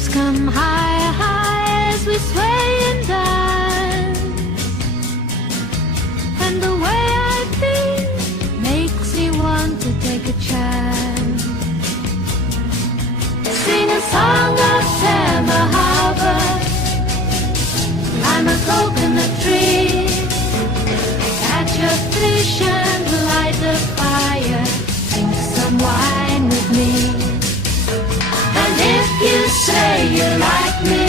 waves come high, high as we sway and dance. And the way I feel makes me want to take a chance. Sing a song of Tama Harbor, climb a coconut tree, catch a fish and light a fire, drink some wine with me. And if you say you like me,